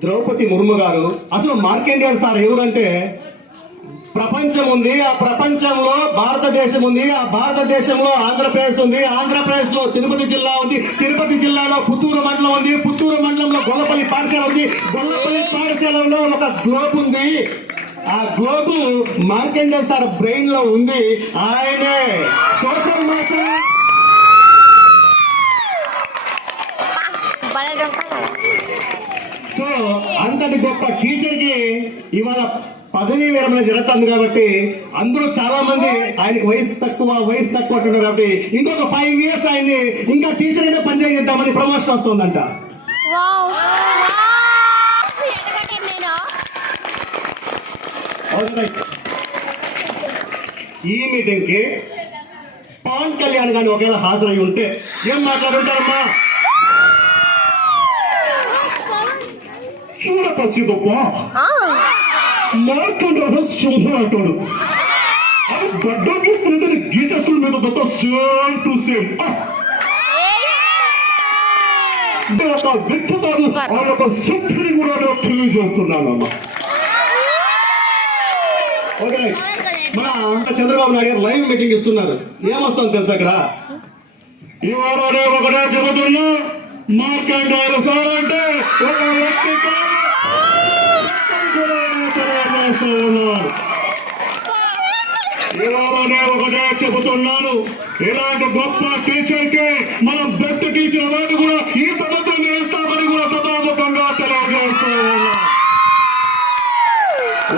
ద్రౌపది ముర్ము గారు అసలు మార్కెండియన్ సార్ ఎవరంటే ప్రపంచం ఉంది ఆ ప్రపంచంలో భారతదేశం ఉంది ఆ భారతదేశంలో ఆంధ్రప్రదేశ్ ఉంది ఆంధ్రప్రదేశ్లో తిరుపతి జిల్లా ఉంది తిరుపతి జిల్లాలో పుత్తూరు మండలం ఉంది పుత్తూరు మండలంలో గొల్లపల్లి పాఠశాల ఉంది గొల్లపల్లి పాఠశాలలో ఒక గ్లోబ్ ఉంది. ఆ గ్లోబ్ మార్కెండే సార్ బ్రెయిన్లో ఉంది. ఆయనే సోషల్ మాత్రం సో అంతటి గొప్ప టీచర్కి ఇవాళ పదవీ విరమణ జరుగుతుంది కాబట్టి అందరూ చాలా మంది ఆయనకి వయసు తక్కువ వయసు తక్కువ అంటున్నారు కాబట్టి ఇంకొక ఫైవ్ ఇయర్స్ ఆయన్ని ఇంకా టీచర్ అయినా పనిచేద్దామని ప్రమోషన్ వస్తుందంట. ఈ మీటింగ్కి పవన్ కళ్యాణ్ గాని ఒకవేళ హాజరై ఉంటే ఏం మాట్లాడుంటారమ్మా? చూడపచ్చి గొప్ప ఆ, మార్కండ సింహం అంటాడు. అది గడ్డ గీసుకున్నది గీసేసుకుని మీద మొత్తం సేమ్ టు సేమ్. ఒక వ్యక్తిత్వాన్ని ఆ యొక్క శక్తిని కూడా నేను తెలియజేస్తున్నానమ్మా. ఓకే. మన చంద్రబాబు నాయుడు గారు లైవ్ మీటింగ్ ఇస్తున్నారు. ఏమొస్తుంది తెలుసా ఇక్కడ? ఇవాళ నేను ఒకటే చెబుతున్నా మార్కండాయలు సార్ అంటే ఒక వ్యక్తి కాదు, వ్యక్తిని కూడా నేను తెలియజేస్తూ ఉన్నాను నేను ఒకటే చెబుతున్నాను. ఇలాంటి గొప్ప టీచర్కి మనం బెస్ట్ టీచర్ అవార్డు కూడా ఈ సంవత్సరం ఇస్తామని కూడా సభాముఖంగా తెలియజేస్తూ ఉన్నాను.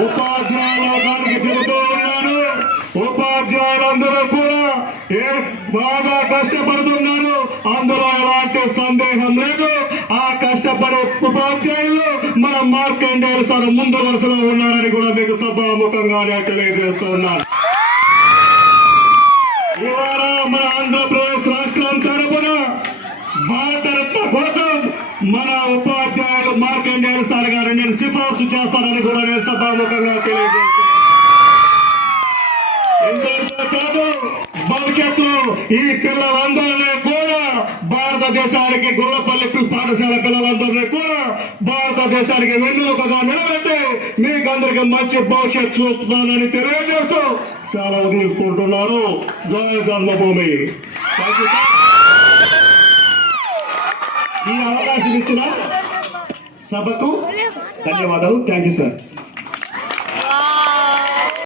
ఉపాధ్యాయుల దానికి చెబుతూ ఉన్నాను. ఉపాధ్యాయులందరూ కూడా ఏ బాగా కష్టపడుతున్నారు అందులో ఎలాంటి సందేహం లేదు. ఆ కష్టపడే ఉపాధ్యాయులు మన మార్కండేయులు సార్ ముందు వరుసలో ఉన్నారని కూడా మీకు సభాముఖంగానే తెలియజేస్తున్నారు ఉన్నాను ఇవాళ మన ఆంధ్రప్రదేశ్ రాష్ట్రం తరపున భారతరత్న కోసం మన ఉపాధ్యాయులు మార్కండేయ సార్ గారు నేను సిఫార్సు చేస్తానని కూడా నేను సభాముఖంగా తెలియజేస్తాను ఇంతటితో కాదు భవిష్యత్తులో ఈ పిల్లలందరినీ కూడా భారతదేశానికి గుల్లపల్లి పాఠశాల పిల్లలందరినీ కూడా భారతదేశానికి వెన్నుముకగా నిలబెట్టి మీకు మంచి భవిష్యత్తు చూస్తున్నానని తెలియజేస్తూ సెలవు తీసుకుంటున్నాను. జయ జన్మభూమి ఈ అవకాశం ఇచ్చిన సభకు ధన్యవాదాలు. Thank you sir